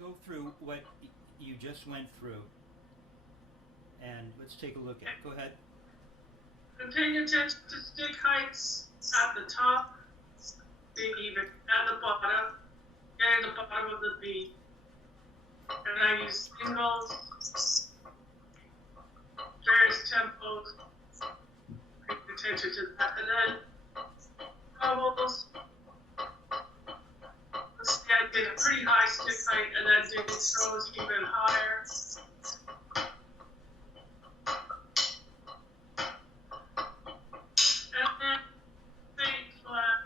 go through what you just went through, and let's take a look at it. Go ahead. I'm paying attention to stick heights at the top, being even, at the bottom, and the bottom of the beat. And I use singles, various tempos, paying attention to that. And then doubles. Let's say I did a pretty high stick height and then did throws even higher. And then fade flat.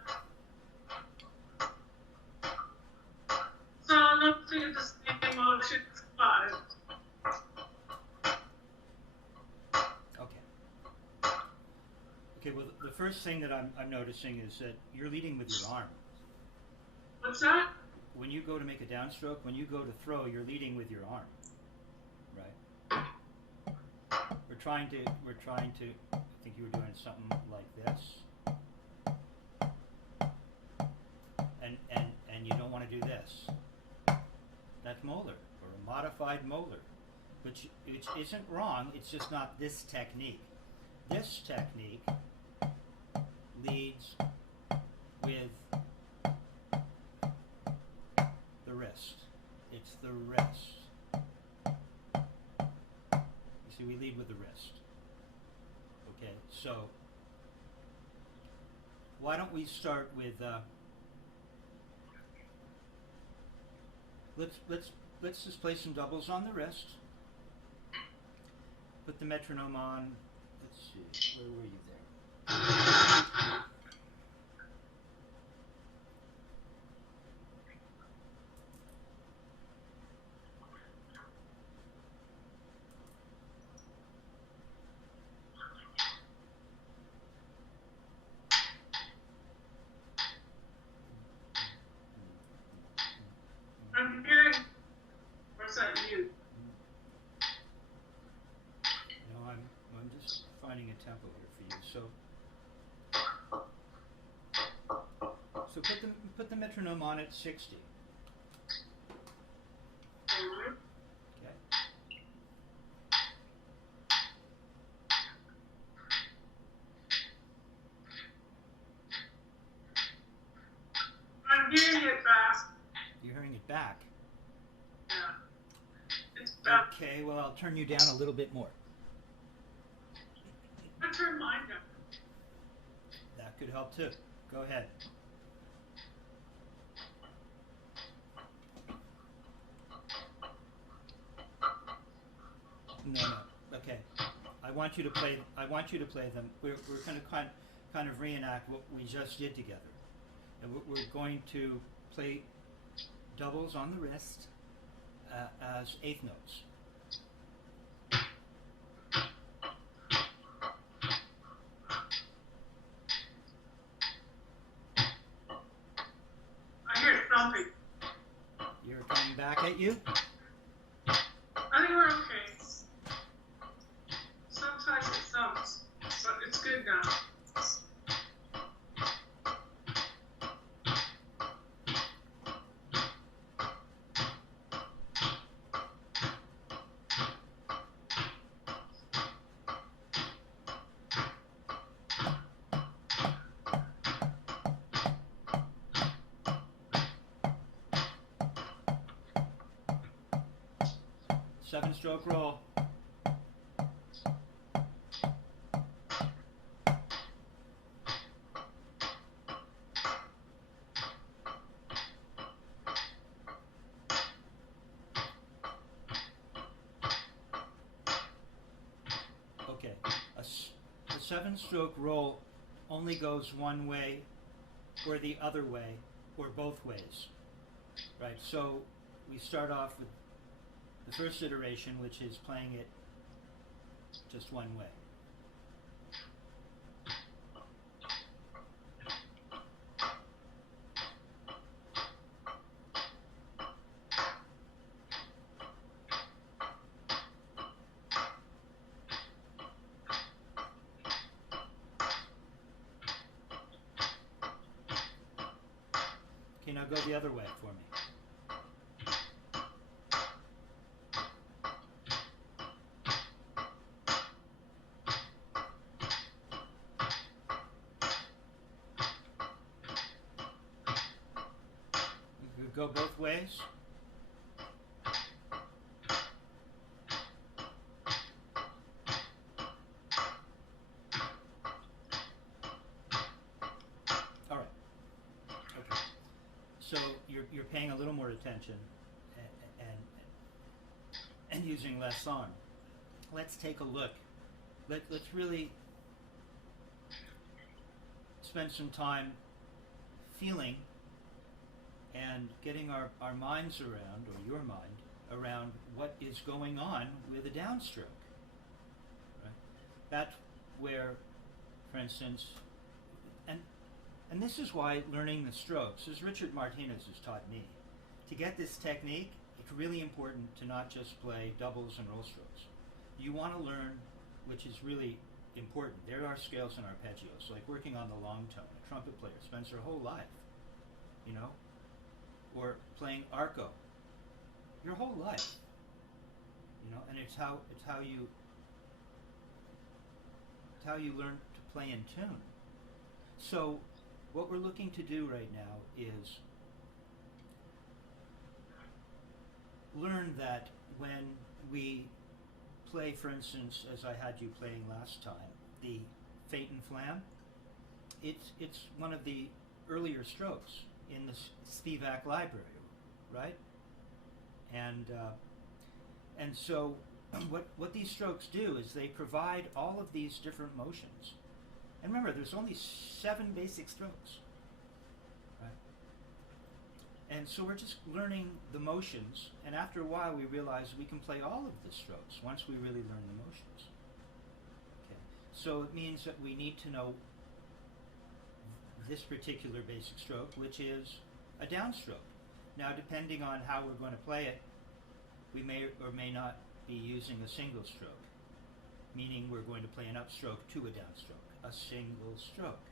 So I'm looking at the same motion 5. Okay. Okay, well, the first thing that I'm noticing is that you're leading with your arm. What's that? When you go to make a downstroke, when you go to throw, you're leading with your arm, right? We're trying to, I think you were doing something like this. And you don't want to do this. That's molar, or a modified molar, which isn't wrong, it's just not this technique. This technique leads with the wrist. It's the wrist. You see, we lead with the wrist. Okay, so why don't we start with let's just play some doubles on the wrist. Put the metronome on. Let's see, where were you there? I'm hearing. What's that you? No, I'm just finding a tempo here for you. So put the metronome on at 60. Mm-hmm. Okay. I'm hearing it fast. You're hearing it back. Yeah. It's back. Okay, well, I'll turn you down a little bit more. I turned mine down. That could help too. Go ahead. No. Okay. I want you to play them. We're going to kind of reenact what we just did together. And we're going to play doubles on the wrist as eighth notes. I hear thumping. You're coming back at you? I think we're okay. Sometimes it thumps, but it's good now. Seven-stroke roll. Okay, a seven-stroke roll only goes one way or the other way or both ways, right? So we start off with the first iteration, which is playing it just one way. Okay, now go the other way for me. go both ways. All right. Okay. So you're paying a little more attention and using less arm. Let's take a look. Let's really spend some time feeling and getting our minds around, or your mind, around what is going on with a downstroke. Right? That's where, for instance, and this is why learning the strokes, as Richard Martinez has taught me, to get this technique, it's really important to not just play doubles and roll strokes. You want to learn, which is really important. There are scales in arpeggios, like working on the long tone. A trumpet player spends their whole life, you know, or playing arco, your whole life, you know, and it's how you learn to play in tune. So what we're looking to do right now is learn that when we play, for instance, as I had you playing last time, the Fate and Flam, it's one of the earlier strokes in the Spivak library, right? And so what these strokes do is they provide all of these different motions. And remember, there's only 7 basic strokes, right? And so we're just learning the motions, and after a while we realize we can play all of the strokes once we really learn the motions. Okay. So it means that we need to know this particular basic stroke, which is a downstroke. Now, depending on how we're going to play it, we may or may not be using a single stroke, meaning we're going to play an upstroke to a downstroke, a single stroke.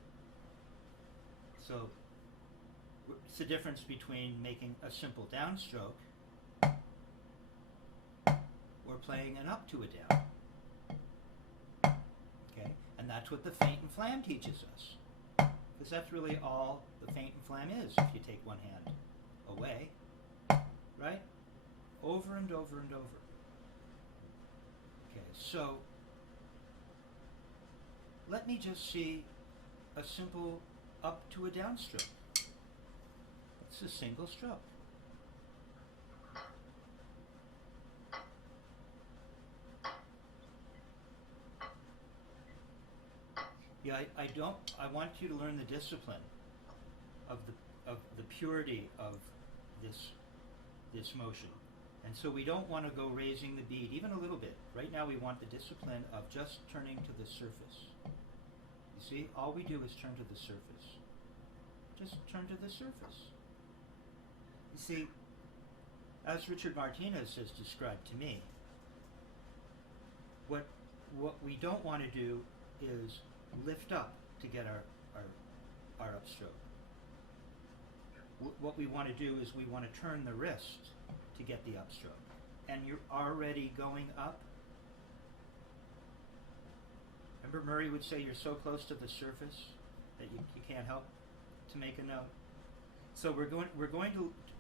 So it's the difference between making a simple downstroke or playing an up to a down. Okay, and that's what the Feint and Flam teaches us, because that's really all the Feint and Flam is. If you take one hand away, right, over and over and over. Okay, so let me just see a simple up to a downstroke. It's a single stroke. Yeah, I want you to learn the discipline of the purity of this motion. And so we don't want to go raising the beat even a little bit. Right now we want the discipline of just turning to the surface. You see, all we do is turn to the surface. Just turn to the surface. You see, as Richard Martinez has described to me, what we don't want to do is lift up to get our upstroke. What we want to do is we want to turn the wrist to get the upstroke. And you're already going up. Remember Murray would say you're so close to the surface that you can't help to make a note. So we're going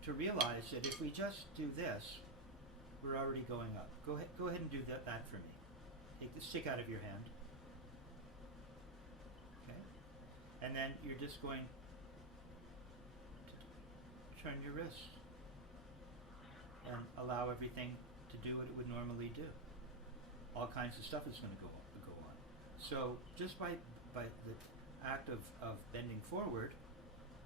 to realize that if we just do this, we're already going up. Go ahead and do that for me. Take the stick out of your hand. Okay? And then you're just going to turn your wrist and allow everything to do what it would normally do. All kinds of stuff is going to go on. So just by the act of bending forward,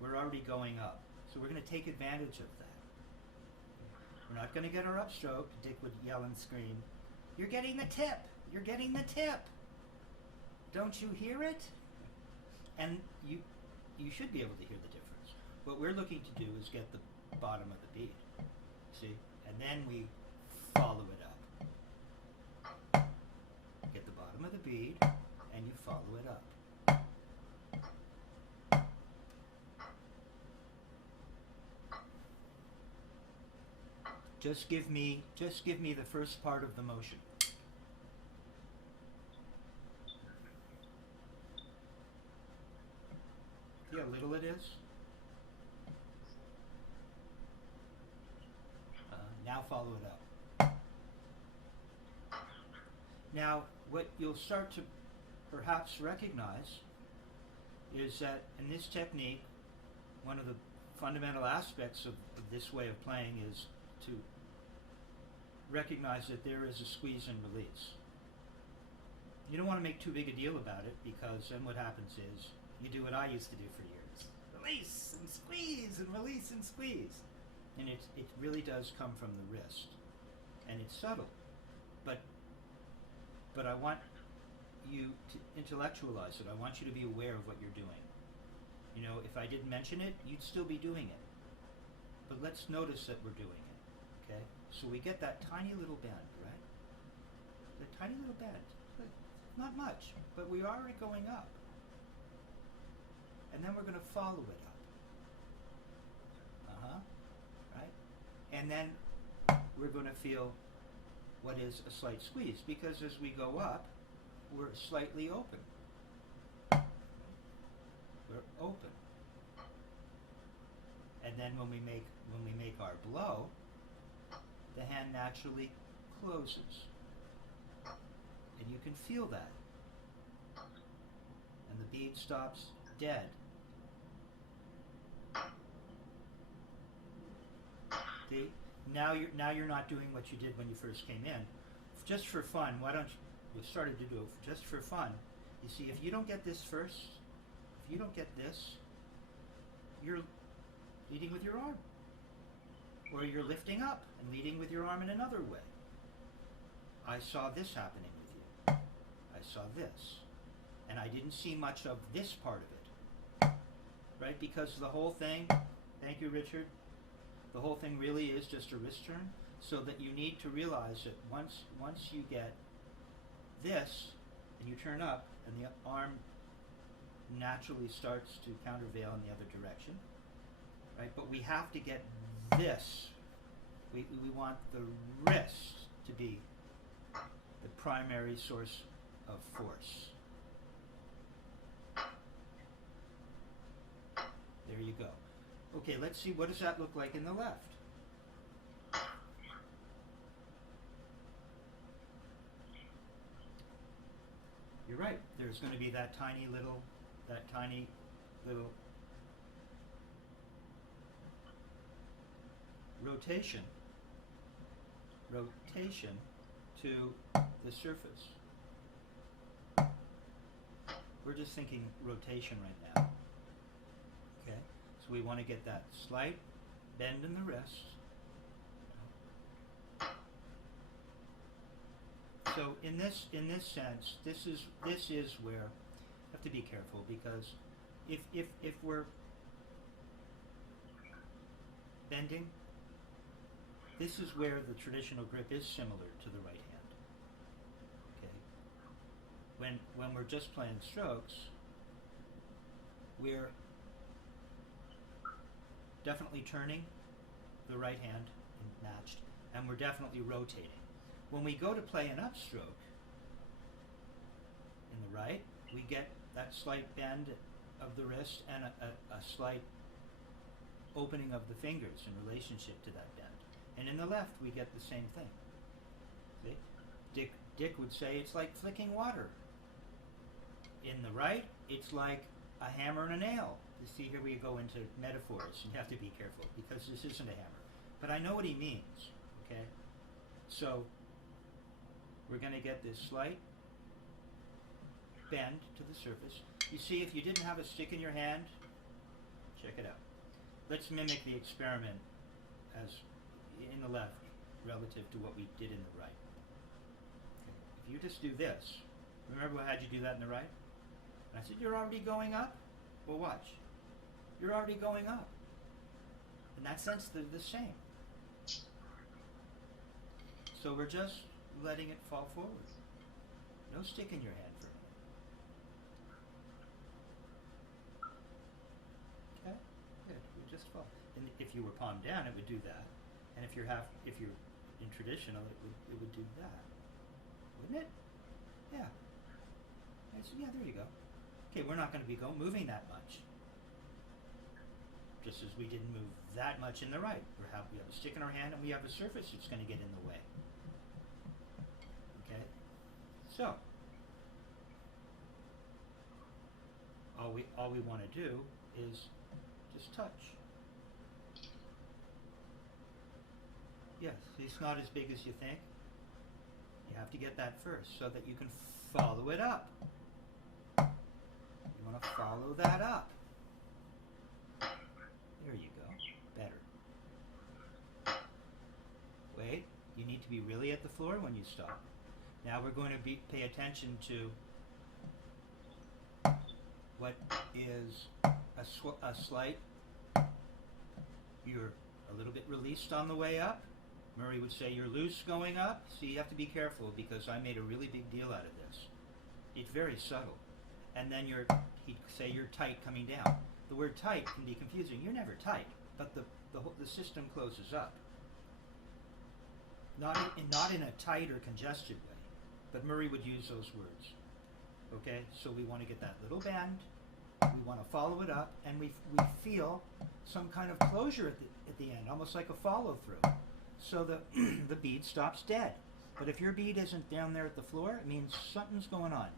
we're already going up. So we're going to take advantage of that. We're not going to get our upstroke. Dick would yell and scream, "You're getting the tip! You're getting the tip! Don't you hear it?" And you should be able to hear the difference. What we're looking to do is get the bottom of the beat. See? And then we follow it up. Get the bottom of the bead, and you follow it up. Just give me the first part of the motion. See how little it is? Now follow it up. Now, what you'll start to perhaps recognize is that in this technique, one of the fundamental aspects of this way of playing is to recognize that there is a squeeze and release. You don't want to make too big a deal about it, because then what happens is you do what I used to do for years. Release and squeeze and release and squeeze. And it really does come from the wrist. And it's subtle. But I want you to intellectualize it. I want you to be aware of what you're doing. You know, if I didn't mention it, you'd still be doing it. But let's notice that we're doing it. Okay? So we get that tiny little bend, right? That tiny little bend. Not much, but we are already going up. And then we're going to follow it up. Right? And then we're going to feel what is a slight squeeze, because as we go up, we're slightly open. We're open. And then when we make our blow, the hand naturally closes. And you can feel that. And the bead stops dead. See? Now you're not doing what you did when you first came in. Just for fun, why don't you, we started to do it just for fun. You see, if you don't get this first, if you don't get this, you're leading with your arm. Or you're lifting up and leading with your arm in another way. I saw this happening with you. I saw this. And I didn't see much of this part of it. Right? Because the whole thing, thank you, Richard, the whole thing really is just a wrist turn, so that you need to realize that once you get this, and you turn up, and the arm naturally starts to countervail in the other direction, right? But we have to get this. We want the wrist to be the primary source of force. There you go. Okay, let's see, what does that look like in the left? You're right, there's going to be that tiny little rotation to the surface. We're just thinking rotation right now. Okay, so we want to get that slight bend in the wrist. So in this sense, this is where you have to be careful, because if we're bending, this is where the traditional grip is similar to the right hand. Okay. When we're just playing strokes, we're definitely turning the right hand and matched, and we're definitely rotating. When we go to play an upstroke in the right, we get that slight bend of the wrist and a slight opening of the fingers in relationship to that bend. And in the left, we get the same thing. See? Dick would say it's like flicking water. In the right, it's like a hammer and a nail. You see, here we go into metaphors, and you have to be careful, because this isn't a hammer. But I know what he means, okay? So, we're going to get this slight bend to the surface. You see, if you didn't have a stick in your hand, check it out. Let's mimic the experiment as in the left relative to what we did in the right. Okay. If you just do this, remember I had you do that in the right? And I said, you're already going up? Well, watch. You're already going up. In that sense, they're the same. So we're just letting it fall forward. No stick in your hand for a minute. Okay? Good. We just fall. And if you were palm down, it would do that. And if you're in traditional, it would do that. Wouldn't it? Yeah. So yeah, there you go. Okay, we're not going to be moving that much. just as we didn't move that much in the right. We have a stick in our hand and we have a surface that's going to get in the way. Okay? So, all we want to do is just touch. Yes, it's not as big as you think. You have to get that first so that you can follow it up. You want to follow that up. There you go. Better. Wait, you need to be really at the floor when you stop. Now we're going to pay attention to what is a slight, you're a little bit released on the way up. Murray would say you're loose going up. So you have to be careful because I made a really big deal out of this. It's very subtle. And then he'd say you're tight coming down. The word tight can be confusing. You're never tight, but the system closes up. Not in a tight or congested way, but Murray would use those words. Okay, so we want to get that little bend. We want to follow it up, and we feel some kind of closure at the end, almost like a follow through. So the bead stops dead. But if your bead isn't down there at the floor, it means something's going on.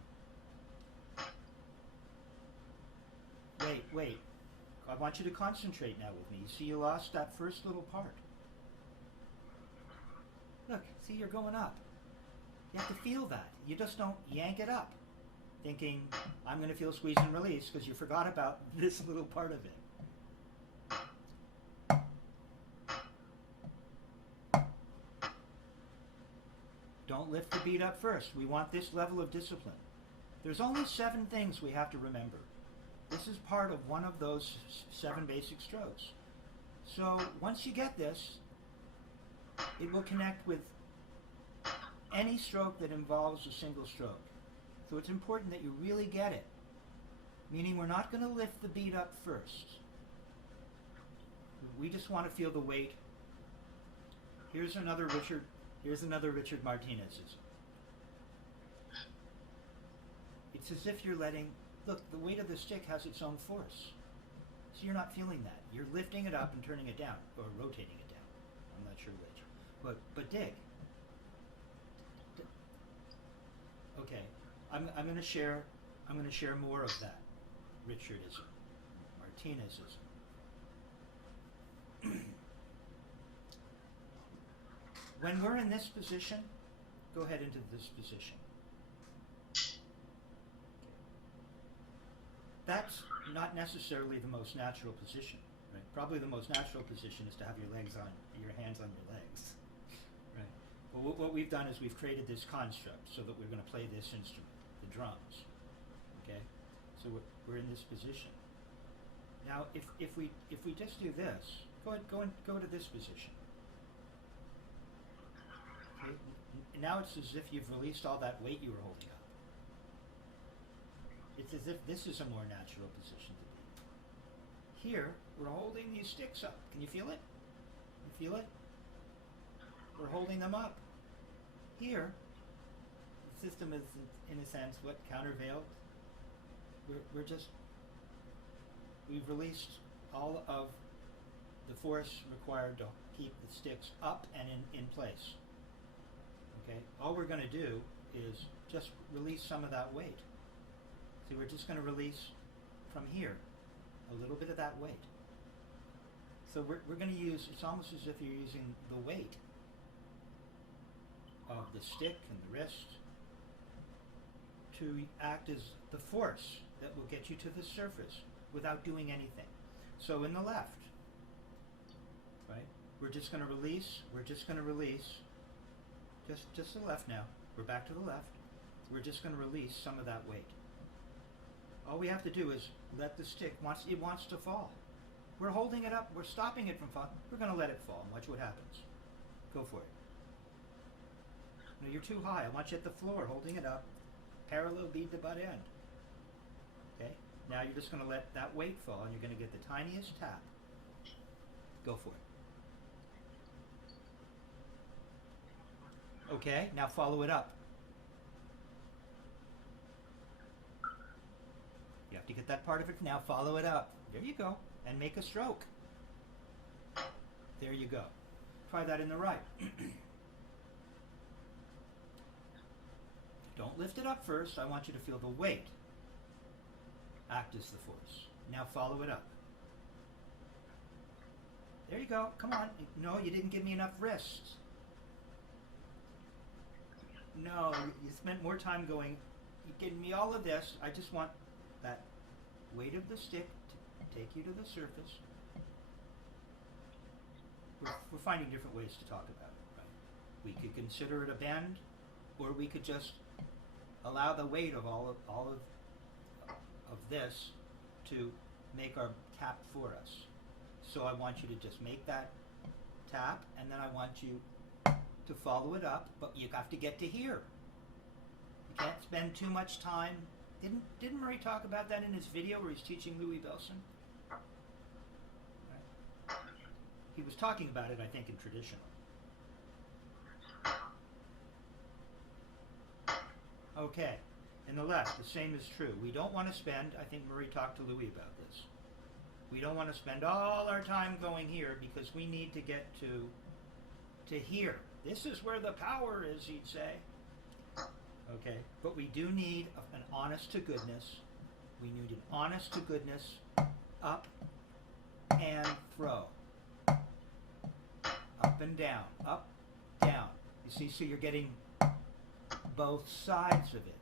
Wait. I want you to concentrate now with me. You see you lost that first little part. Look, see you're going up. You have to feel that. You just don't yank it up, thinking, I'm going to feel squeeze and release, because you forgot about this little part of it. Don't lift the bead up first. We want this level of discipline. There's only 7 things we have to remember. This is part of one of those 7 basic strokes. So once you get this, it will connect with any stroke that involves a single stroke. So it's important that you really get it. Meaning we're not going to lift the bead up first. We just want to feel the weight. Here's another Richard Martinezism. It's as if you're letting, look, the weight of the stick has its own force. So you're not feeling that. You're lifting it up and turning it down, or rotating it down. I'm not sure which. But dig. Okay, I'm going to share more of that Richardism, Martinezism. When we're in this position, go ahead into this position. That's not necessarily the most natural position, right? Probably the most natural position is to have your hands on your legs, right? But what we've done is we've created this construct so that we're going to play this instrument, the drums, okay? So we're in this position. Now, if we just do this, go to this position. Okay? Now it's as if you've released all that weight you were holding up. It's as if this is a more natural position to be. Here, we're holding these sticks up. Can you feel it? You feel it? We're holding them up. Here, the system is, in a sense, what, countervailed? We've released all of the force required to keep the sticks up and in place. Okay? All we're going to do is just release some of that weight. See, we're just going to release from here a little bit of that weight. So we're going to use, it's almost as if you're using the weight of the stick and the wrist to act as the force that will get you to the surface without doing anything. So in the left, right, we're just going to release, just the left now. We're back to the left. We're just going to release some of that weight. All we have to do is let the stick, it wants to fall. We're holding it up, we're stopping it from falling. We're going to let it fall and watch what happens. Go for it. No, you're too high. I want you at the floor, holding it up, parallel bead to butt end. Okay? Now you're just going to let that weight fall and you're going to get the tiniest tap. Go for it. Okay, now follow it up. You have to get that part of it. Now follow it up. There you go. And make a stroke. There you go. Try that in the right. Don't lift it up first. I want you to feel the weight act as the force. Now follow it up. There you go. Come on. No, you didn't give me enough wrists. No, you spent more time going, you're giving me all of this. I just want that weight of the stick to take you to the surface. We're finding different ways to talk about it, right? We could consider it a bend, or we could just allow the weight of all of this to make our tap for us. So I want you to just make that tap, and then I want you to follow it up, but you have to get to here. You can't spend too much time. Didn't Murray talk about that in his video where he's teaching Louis Belson? Right. He was talking about it, I think, in traditional. Okay, in the left, the same is true. We don't want to spend, I think Murray talked to Louis about this. We don't want to spend all our time going here because we need to get to here. This is where the power is, he'd say. Okay, but we do need an honest to goodness. We need an honest to goodness up and throw. Up and down, up, down. You see, so you're getting both sides of it.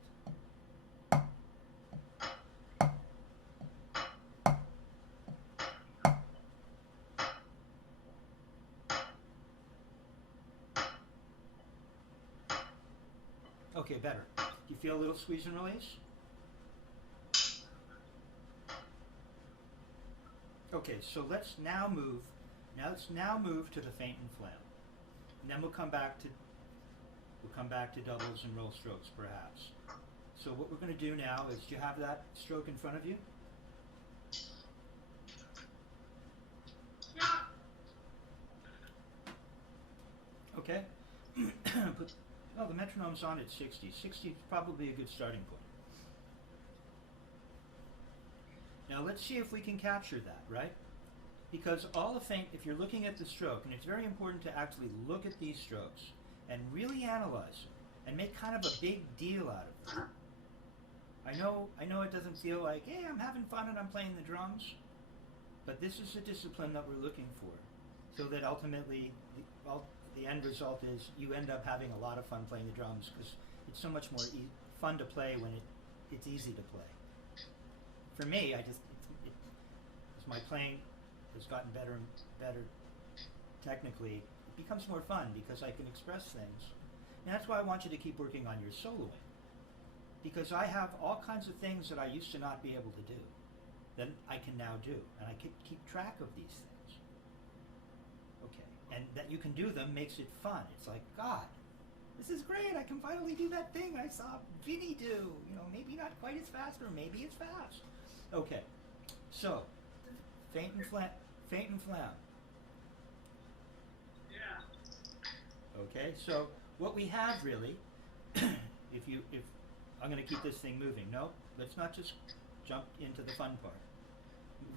Okay, better. Do you feel a little squeeze and release? Okay, so let's now move. Let's now move to the feint and flam, and then we'll come back to doubles and roll strokes, perhaps. So what we're going to do now is, do you have that stroke in front of you? Yeah. Okay. The metronome's on at 60. 60 is probably a good starting point. Now let's see if we can capture that, right? Because all the feint, if you're looking at the stroke, and it's very important to actually look at these strokes and really analyze them and make kind of a big deal out of them. I know it doesn't feel like, hey, I'm having fun and I'm playing the drums, but this is the discipline that we're looking for, so that ultimately the end result is you end up having a lot of fun playing the drums, because it's so much more fun to play when it's easy to play. For me, as my playing has gotten better and better technically, it becomes more fun because I can express things. And that's why I want you to keep working on your soloing, because I have all kinds of things that I used to not be able to do that I can now do, and I can keep track of these things. And that you can do them makes it fun. It's like, God, this is great. I can finally do that thing I saw Vinny do. Maybe not quite as fast, or maybe it's fast. Okay, so feint and flam. Yeah. Okay, so what we have really, if I'm going to keep this thing moving. No, let's not just jump into the fun part.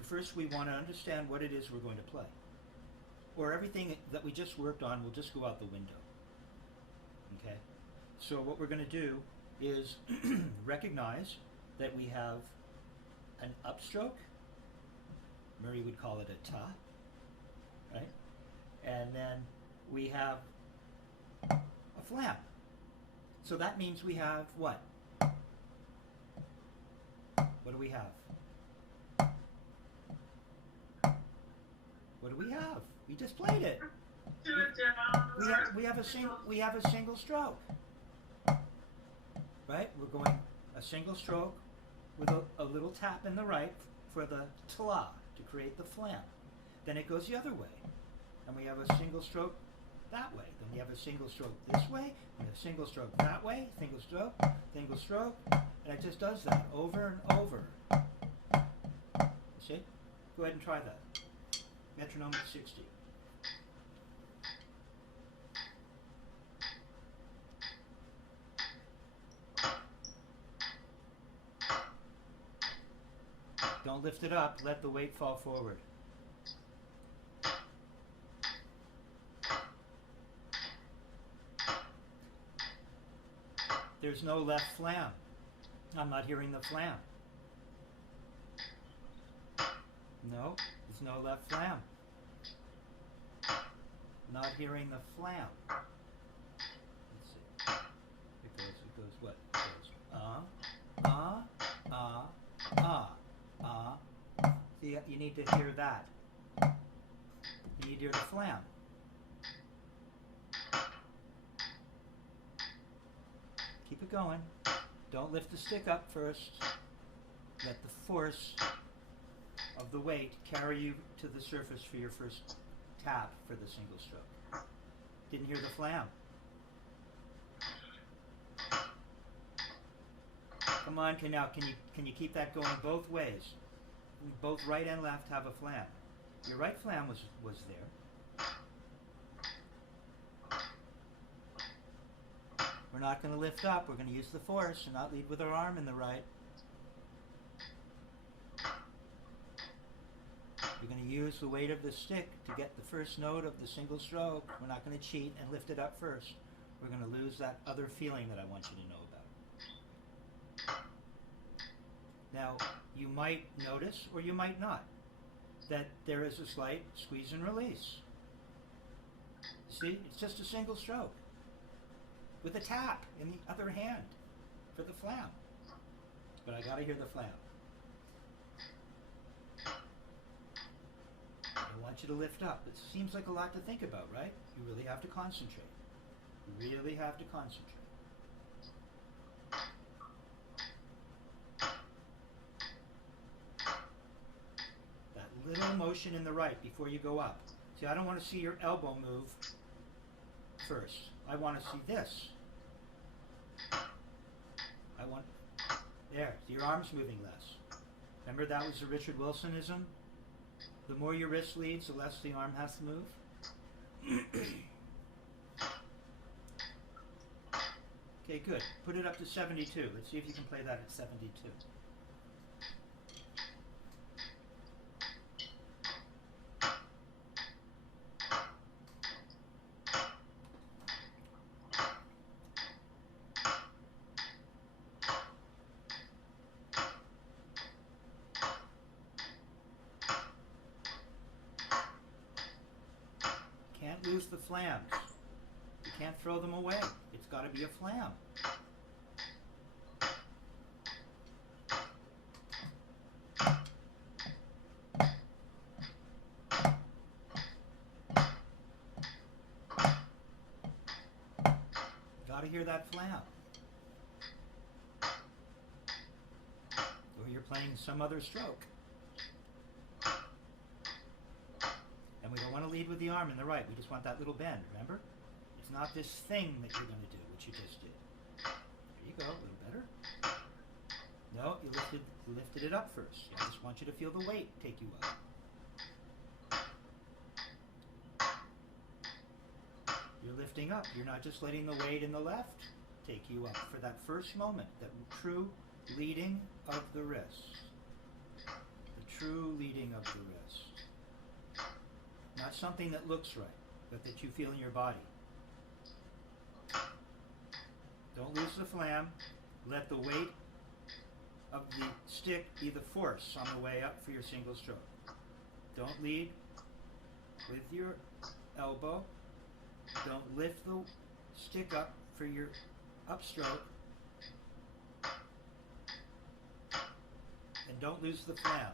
First, we want to understand what it is we're going to play. Or everything that we just worked on will just go out the window. Okay? So what we're going to do is recognize that we have an upstroke. Murray would call it a ta, right? And then we have a flam. So that means we have what? What do we have? What do we have? We just played it. Do it down. We have a single stroke, right? We're going a single stroke with a little tap in the right for the tla to create the flam. Then it goes the other way, and we have a single stroke that way. Then we have a single stroke this way. We have a single stroke that way. Single stroke, and it just does that over and over. See? Go ahead and try that. Metronome at 60. Don't lift it up, let the weight fall forward. there's no left flam. I'm not hearing the flam. No, there's no left flam. Not hearing the flam. Let's see. It goes what? It goes, See, you need to hear that. You need to hear the flam. Keep it going. Don't lift the stick up first. Let the force of the weight carry you to the surface for your first tap for the single stroke. Didn't hear the flam. Come on, can you keep that going both ways? Both right and left have a flam. Your right flam was there. We're not going to lift up. We're going to use the force and not lead with our arm in the right. We're going to use the weight of the stick to get the first note of the single stroke. We're not going to cheat and lift it up first. We're going to lose that other feeling that I want you to know about. Now, you might notice, or you might not, that there is a slight squeeze and release. See, it's just a single stroke with a tap in the other hand for the flam. But I gotta hear the flam. I want you to lift up. It seems like a lot to think about, right? You really have to concentrate. You really have to concentrate. That little motion in the right before you go up. See, I don't want to see your elbow move first. I want to see this. There, your arm's moving less. Remember that was the Richard Wilsonism? The more your wrist leads, the less the arm has to move. Okay, good. Put it up to 72. Let's see if you can play that at 72. Lose the flams. You can't throw them away. It's got to be a flam. Got to hear that flam. Or you're playing some other stroke. We don't want to lead with the arm in the right. We just want that little bend, remember? It's not this thing that you're going to do, which you just did. There you go, a little better. No, you lifted it up first. I just want you to feel the weight take you up. You're lifting up. You're not just letting the weight in the left take you up for that first moment, that true leading of the wrist. The true leading of the wrist. Not something that looks right, but that you feel in your body. Don't lose the flam. Let the weight of the stick be the force on the way up for your single stroke. Don't lead with your elbow. Don't lift the stick up for your upstroke. And don't lose the flam.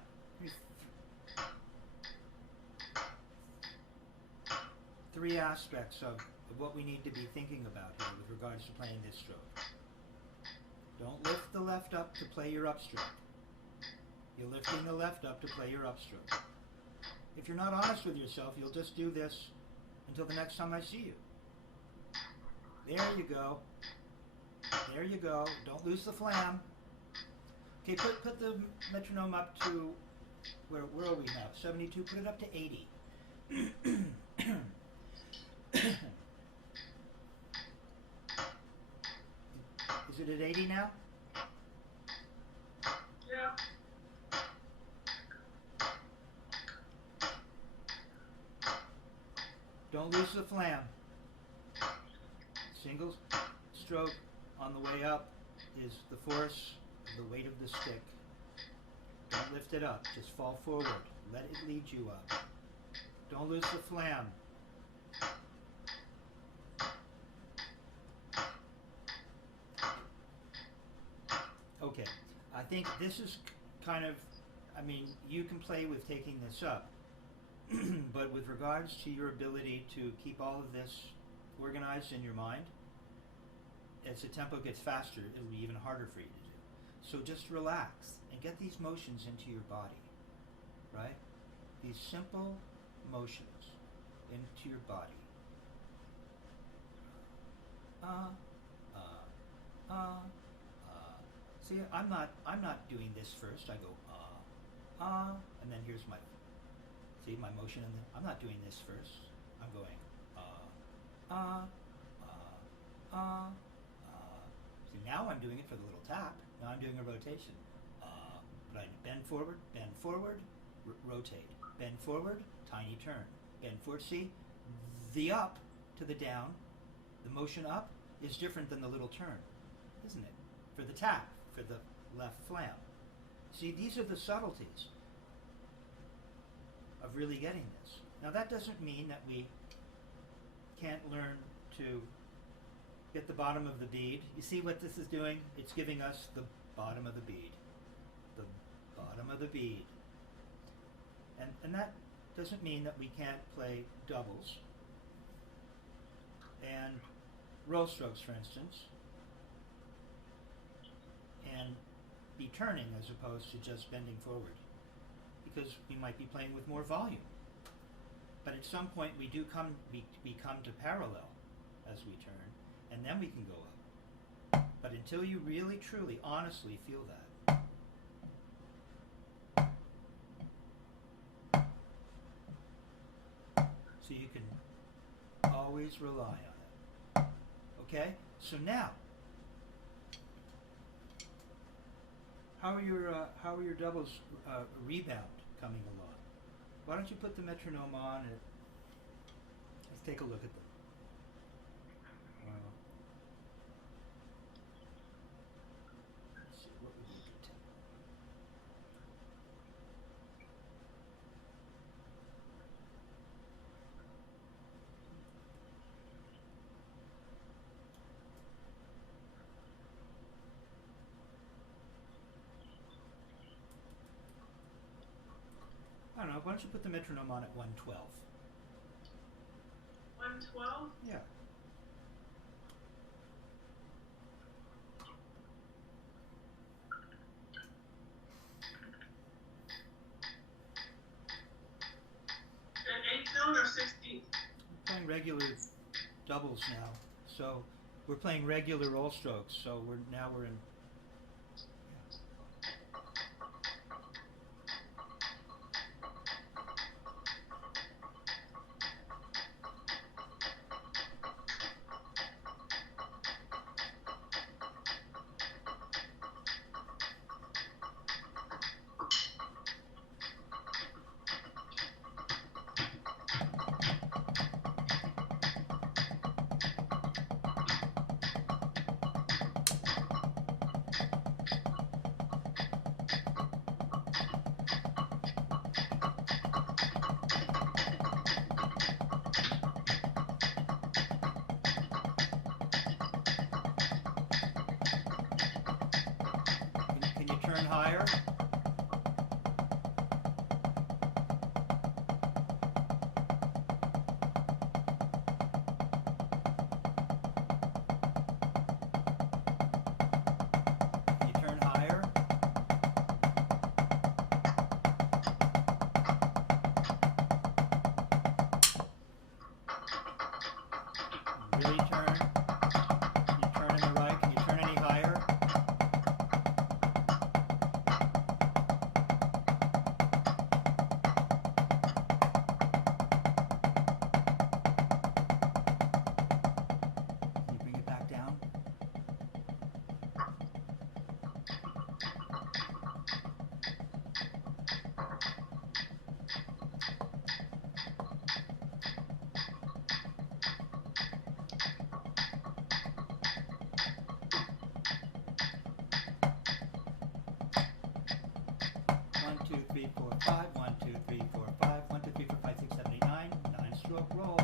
Three aspects of what we need to be thinking about here with regards to playing this stroke. Don't lift the left up to play your upstroke. You're lifting the left up to play your upstroke. If you're not honest with yourself, you'll just do this until the next time I see you. There you go. There you go. Don't lose the flam. Okay, put the metronome up to, where are we now? 72, put it up to 80. Is it at 80 now? Yeah. Don't lose the flam. Single stroke on the way up, is the force of the weight of the stick. Don't lift it up, just fall forward. Let it lead you up. Don't lose the flam. Okay, I think this is kind of, I mean, you can play with taking this up, but with regards to your ability to keep all of this organized in your mind, as the tempo gets faster, it'll be even harder for you to do. So just relax and get these motions into your body, right? These simple motions into your body. See, I'm not doing this first. I go and then here's my, see my motion, and then I'm not doing this first. I'm going See, now I'm doing it for the little tap. Now I'm doing a rotation. But I bend forward, rotate, bend forward, tiny turn, bend forward. See, the up to the down, the motion up is different than the little turn, isn't it? For the tap, for the left flam. See, these are the subtleties of really getting this. Now that doesn't mean that we can't learn to get the bottom of the bead. You see what this is doing? It's giving us the bottom of the bead. The bottom of the bead. And that doesn't mean that we can't play doubles and roll strokes, for instance, and be turning as opposed to just bending forward, because we might be playing with more volume. But at some point we do come to parallel as we turn, and then we can go up. But until you really, truly, honestly feel that, so you can always rely on it. Okay? So now, how are your doubles rebound coming along? Why don't you put the metronome on and let's take a look at them. Let's see, what would be a good tempo? I don't know, why don't you put the metronome on at 112? 112? Yeah. An 8th note or 16th? We're playing regular doubles now. So we're playing regular roll strokes, so we're in. Can you turn higher? Can you turn higher? Really turn. Can you turn in the right? Can you turn any higher? Can you bring it back down? 3, 4, 5. 1, 2, 3, 4, 5. 1, 2, 3, 4, 5, 6, 7, 8, 9. 9-stroke roll.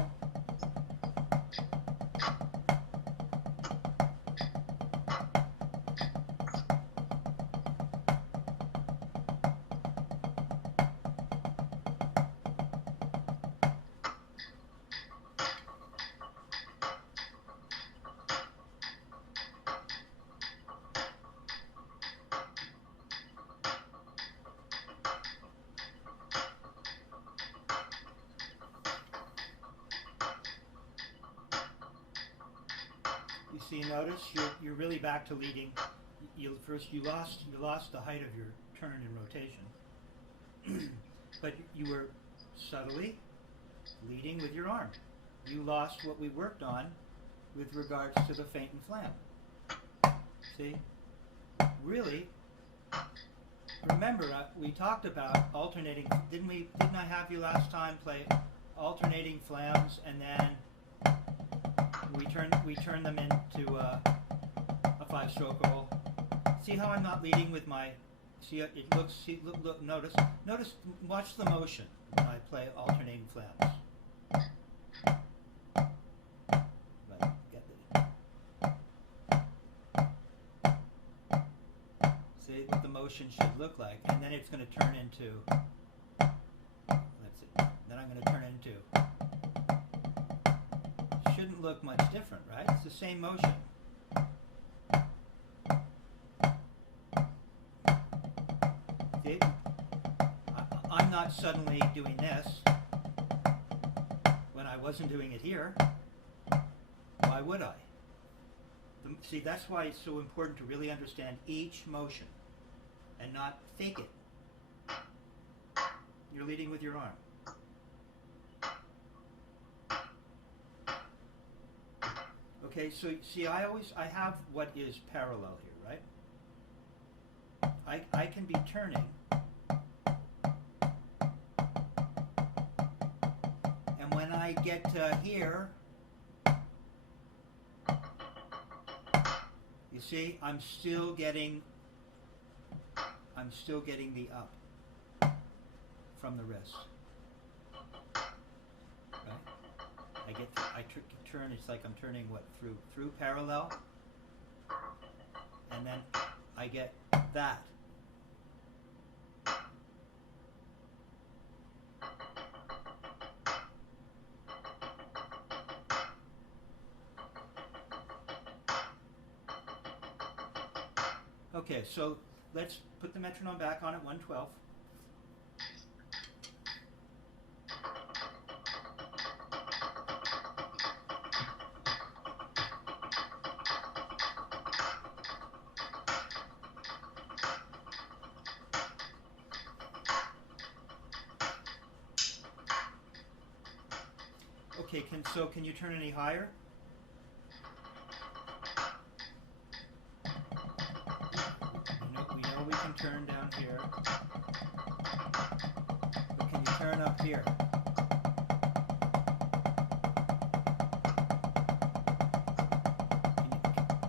You see, notice you're really back to leading. You lost the height of your turn in rotation, but you were subtly leading with your arm. You lost what we worked on with regards to the feint and flam. See, really. Remember, we talked about alternating. Didn't I have you last time play alternating flams and then we turn them into a 5-stroke roll. See how I'm not leading with my. See it looks. See, look. Notice. Watch the motion when I play alternating flams. Right. Get it. See what the motion should look like, and then it's going to turn into. That's it. Then I'm going to turn into. Shouldn't look much different, right? It's the same motion. See? I'm not suddenly doing this when I wasn't doing it here. Why would I? See, that's why it's so important to really understand each motion and not fake it. You're leading with your arm. Okay, so see, I have what is parallel here, right? I can be turning, and when I get to here, you see, I'm still getting the up from the wrist. Right? I turn. It's like I'm turning what through parallel, and then I get that. Okay, so let's put the metronome back on at 112. Okay, can you turn any higher? We know we can turn down here. But can you turn up here?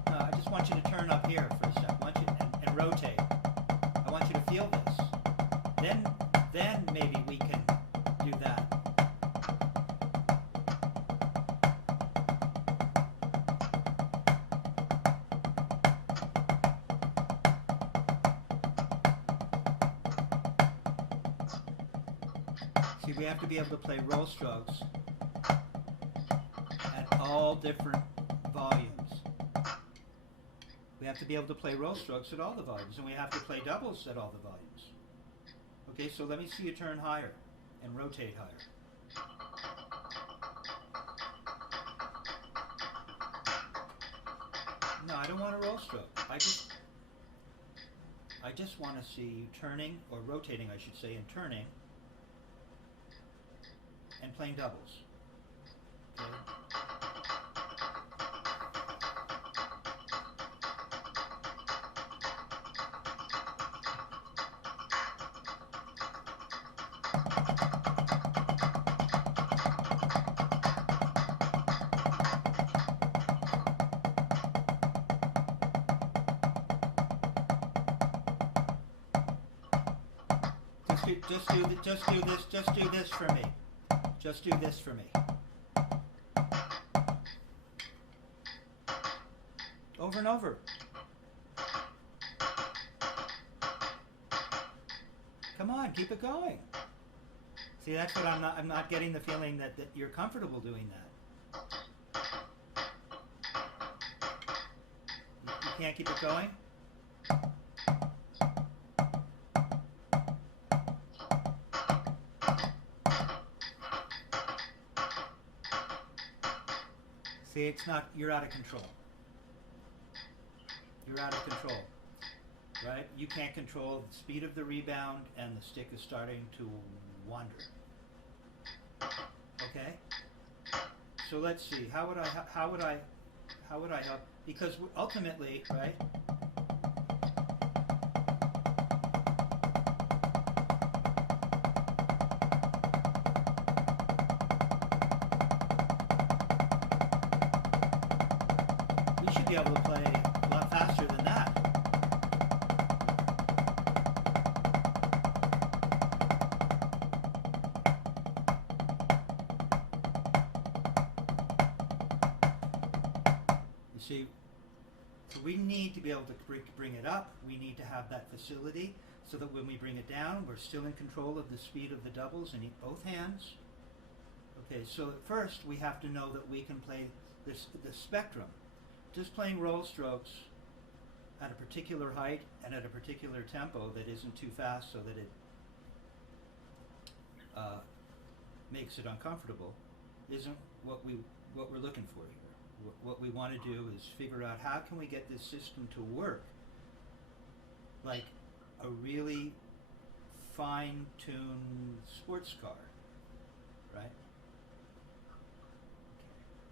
I just want you to turn up here for a second. I want you and rotate. I want you to feel this. Then maybe we can do that. See, we have to be able to play roll strokes at all different volumes. We have to be able to play roll strokes at all the volumes, and we have to play doubles at all the volumes. Okay, so let me see you turn higher and rotate higher. No, I don't want a roll stroke. I just want to see you turning, or rotating I should say, and turning, and playing doubles. Okay? Just do this for me. Just do this for me. Over and over. Come on, keep it going. See, that's what I'm not getting the feeling that you're comfortable doing that. You can't keep it going? See, it's not, you're out of control. You're out of control, right? You can't control the speed of the rebound, and the stick is starting to wander. Okay? So let's see. How would I help? Because ultimately, right? We should be able to play a lot faster than that. You see, we need to be able to bring it up. We need to have that facility so that when we bring it down, we're still in control of the speed of the doubles and both hands. Okay, so at first we have to know that we can play the spectrum. Just playing roll strokes at a particular height and at a particular tempo that isn't too fast so that it makes it uncomfortable isn't what we're looking for here. What we want to do is figure out how can we get this system to work like a really fine-tuned sports car, right? Okay.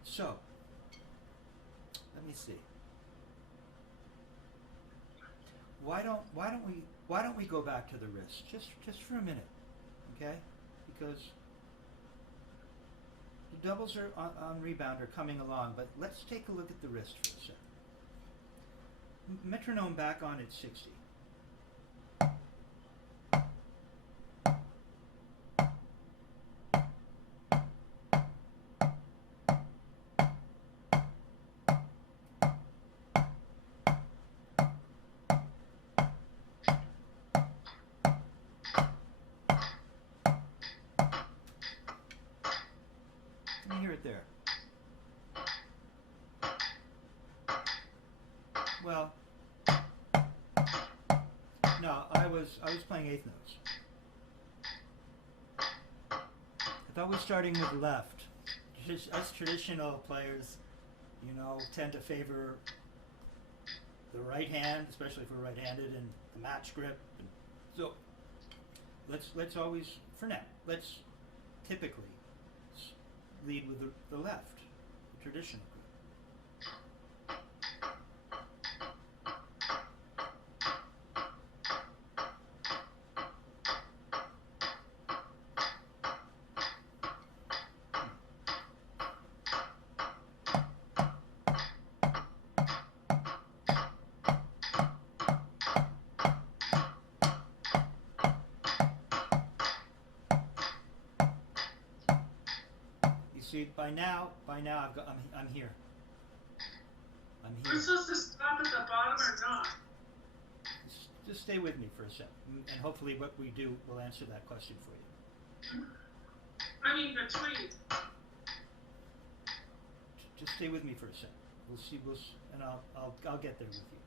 So let me see. Why don't we go back to the wrist just for a minute, okay? Because the doubles are on rebound are coming along, but let's take a look at the wrist for a second. Metronome back on at 60. Let me hear it there. Well, no, I was playing eighth notes. I thought we were starting with left. Us traditional players, you know, tend to favor the right hand, especially if we're right-handed, and the match grip. And so let's always, for now, let's typically lead with the left, the traditional grip. See, by now, I'm here. I'm here. We're supposed to stop at the bottom or not? Just stay with me for a second, and hopefully what we do will answer that question for you. I mean, between. Just stay with me for a second. We'll see, and I'll get there with you.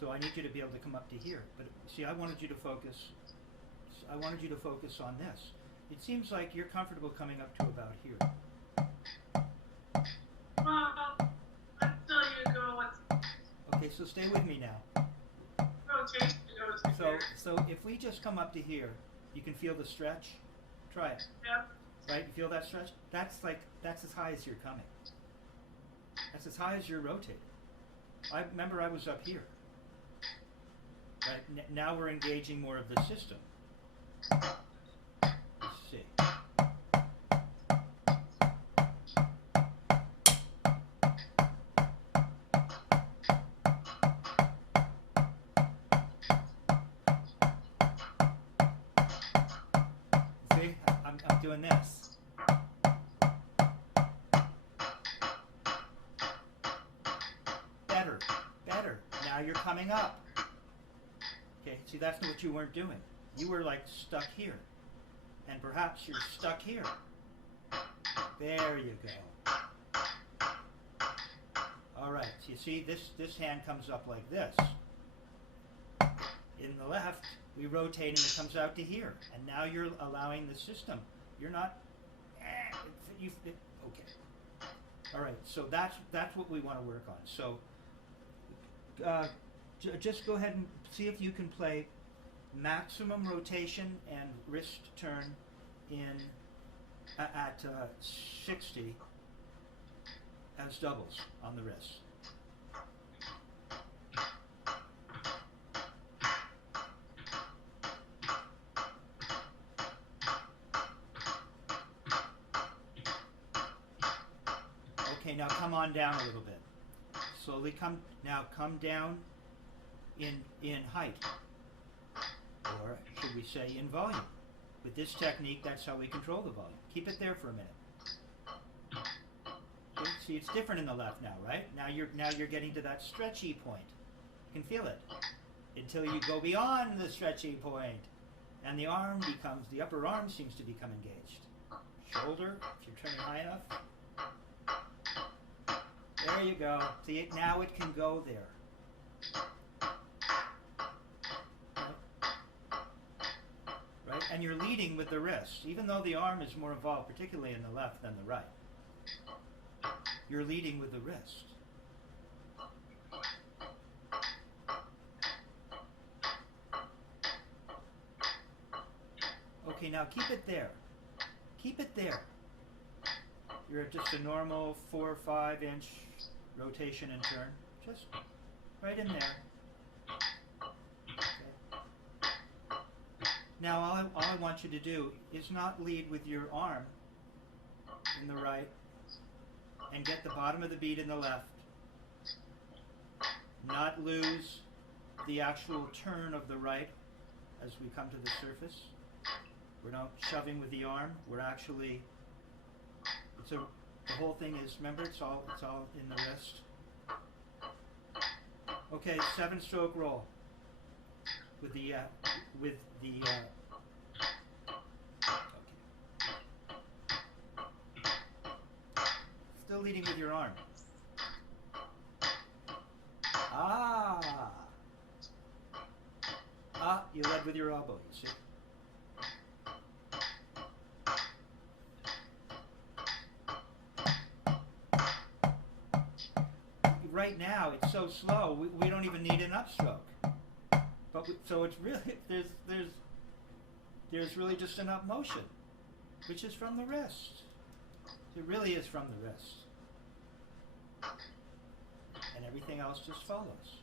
So I need you to be able to come up to here. But see, I wanted you to focus on this. It seems like you're comfortable coming up to about here. Well, until you go with. Okay, so stay with me now. Rotation goes to here. So if we just come up to here, you can feel the stretch. Try it. Yeah. Right? You feel that stretch? That's as high as you're coming. That's as high as you're rotating. I remember I was up here. Right? Now we're engaging more of the system. Let's see. doing this. Better, better. Now you're coming up. Okay, see, that's what you weren't doing. You were like stuck here. And perhaps you're stuck here. There you go. All right, so you see, this hand comes up like this. In the left, we rotate and it comes out to here. And now you're allowing the system. You're not, okay. All right, so that's what we want to work on. So just go ahead and see if you can play maximum rotation and wrist turn in at 60 as doubles on the wrist. Okay, now come on down a little bit. Slowly come down in height, or should we say in volume. With this technique, that's how we control the volume. Keep it there for a minute. Okay, see, it's different in the left now, right? Now you're getting to that stretchy point. You can feel it until you go beyond the stretchy point, and the upper arm seems to become engaged. Shoulder, if you're turning high enough. There you go. See, now it can go there. Right? And you're leading with the wrist, even though the arm is more involved, particularly in the left than the right. You're leading with the wrist. Okay, now keep it there. Keep it there. You're at just a normal 4 or 5 inch rotation and turn. Just right in there. Okay. Now all I want you to do is not lead with your arm in the right and get the bottom of the beat in the left. Not lose the actual turn of the right as we come to the surface. We're not shoving with the arm. We're actually, the whole thing is, remember, it's all in the wrist. Okay, 7-stroke roll with the okay. Still leading with your arm. You led with your elbow, you see. Right now, it's so slow, we don't even need an upstroke. But so it's really, there's really just an up motion, which is from the wrist. It really is from the wrist. And everything else just follows.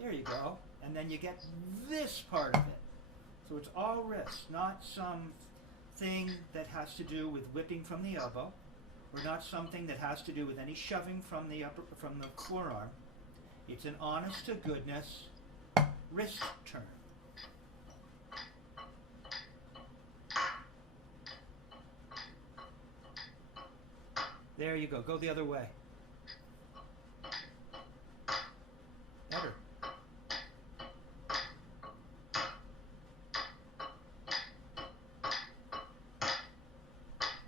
There you go. And then you get this part of it. So it's all wrist, not some thing that has to do with whipping from the elbow, or not something that has to do with any shoving from the forearm. It's an honest to goodness wrist turn. There you go. Go the other way. Better.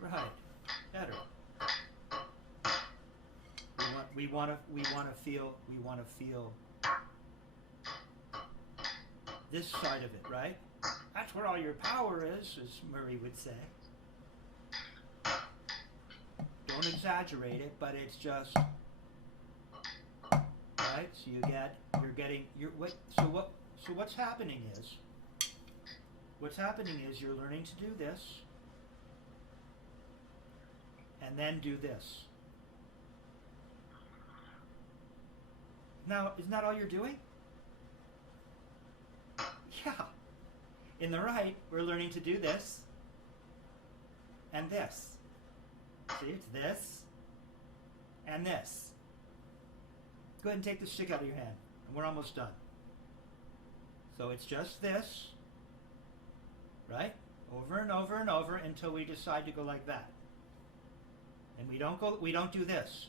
Right. Better. We want to feel this side of it, right? That's where all your power is, as Murray would say. Don't exaggerate it, but it's just right. So what's happening is you're learning to do this, and then do this. Now, isn't that all you're doing? Yeah. In the right, we're learning to do this and this. See, it's this and this. Go ahead and take the stick out of your hand, and we're almost done. So it's just this, right? over and over and over until we decide to go like that. And we don't do this.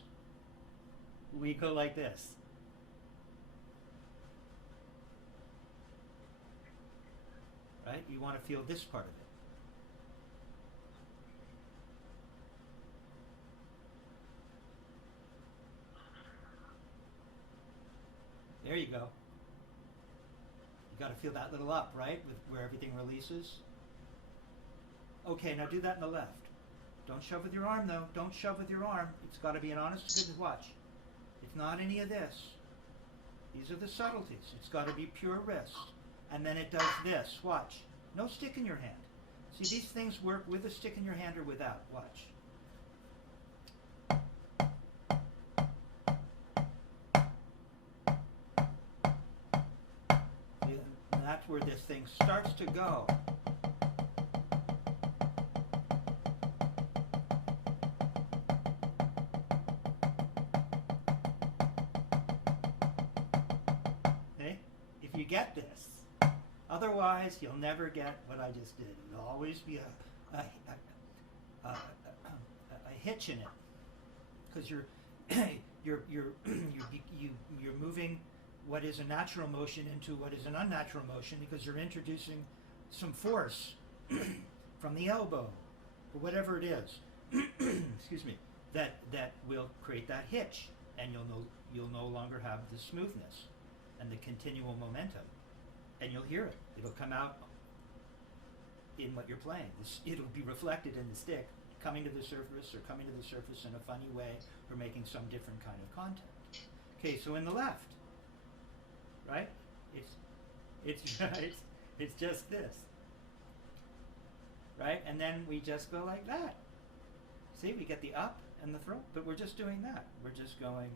We go like this. Right? You want to feel this part of it. There you go. You got to feel that little up, right? With where everything releases. Okay, now do that in the left. Don't shove with your arm, though. Don't shove with your arm. It's got to be an honest, good watch. It's not any of this. These are the subtleties. It's got to be pure wrist. And then it does this. Watch. No stick in your hand. See, these things work with a stick in your hand or without. Watch. And that's where this thing starts to go. Okay? If you get this. Otherwise, you'll never get what I just did. There'll always be a hitch in it, because you're moving what is a natural motion into what is an unnatural motion, because you're introducing some force from the elbow or whatever it is. Excuse me. That will create that hitch, and you'll no longer have the smoothness and the continual momentum. And you'll hear it. It'll come out in what you're playing. It'll be reflected in the stick, coming to the surface or coming to the surface in a funny way or making some different kind of contact. Okay, so in the left, right? It's just this, right? And then we just go like that. See, we get the up and the throw, but we're just doing that. We're just going.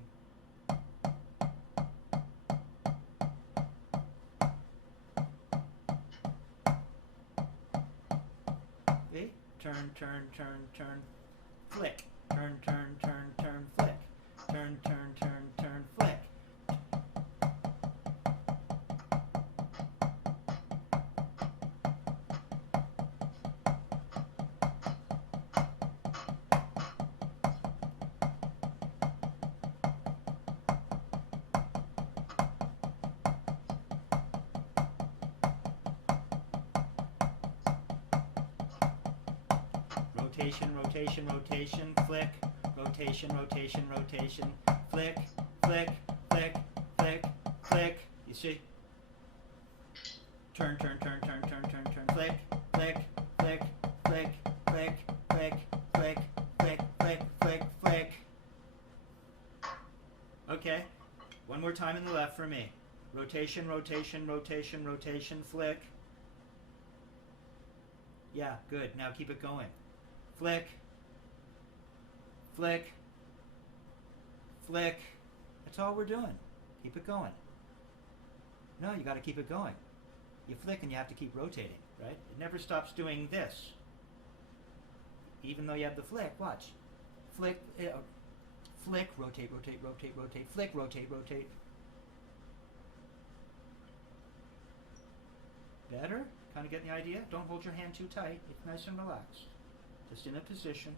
Turn, turn, turn, turn, flick. Turn, turn, turn, turn, flick. Turn, turn, turn, turn, flick. Rotation, rotation, rotation, flick, rotation, rotation, rotation, flick, flick, flick, flick, flick. You see? Turn, turn, turn, turn, turn, turn, turn, flick, flick, flick, flick, flick, flick, flick, flick, flick, flick, flick. Okay. One more time in the left for me. Rotation, rotation, rotation, rotation, flick. Yeah, good. Now keep it going. Flick, flick, flick. That's all we're doing. Keep it going. No, you got to keep it going. You flick and you have to keep rotating, right? It never stops doing this. Even though you have the flick, watch. Flick, flick, rotate, rotate, rotate, rotate, flick, rotate, rotate. Better? Kind of getting the idea? Don't hold your hand too tight. It's nice and relaxed. Just in a position,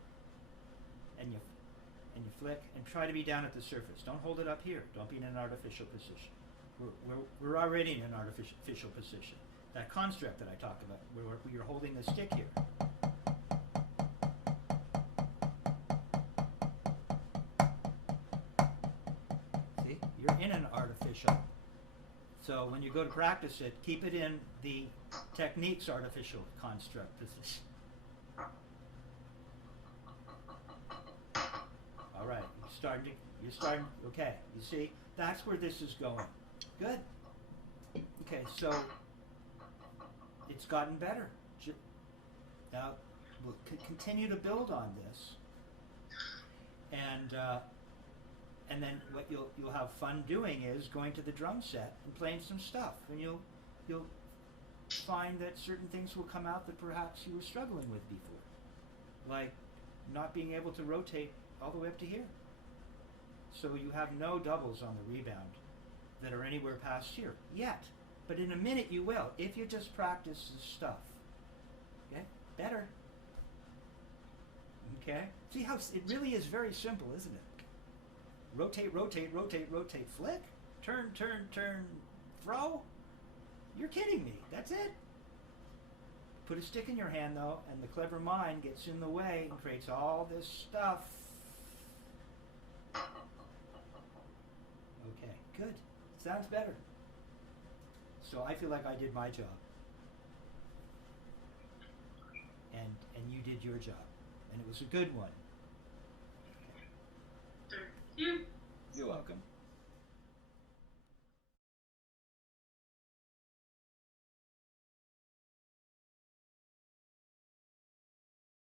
and you flick, and try to be down at the surface. Don't hold it up here. Don't be in an artificial position. We're already in an artificial position. That construct that I talked about, where you're holding the stick here. See, you're in an artificial. So when you go to practice it, keep it in the technique's artificial construct position. All right, you're starting, okay, you see, that's where this is going. Good. Okay, so it's gotten better. Now, we'll continue to build on this, and then what you'll have fun doing is going to the drum set and playing some stuff, and you'll find that certain things will come out that perhaps you were struggling with before, like not being able to rotate all the way up to here. So you have no doubles on the rebound that are anywhere past here yet. But in a minute you will, if you just practice the stuff. Okay? Better. Okay? See how it really is very simple, isn't it? Rotate, rotate, rotate, rotate, flick, turn, turn, turn, throw. You're kidding me. That's it. Put a stick in your hand, though, and the clever mind gets in the way and creates all this stuff. Okay, good. Sounds better. So I feel like I did my job. And you did your job. And it was a good one. Thank you. You're welcome.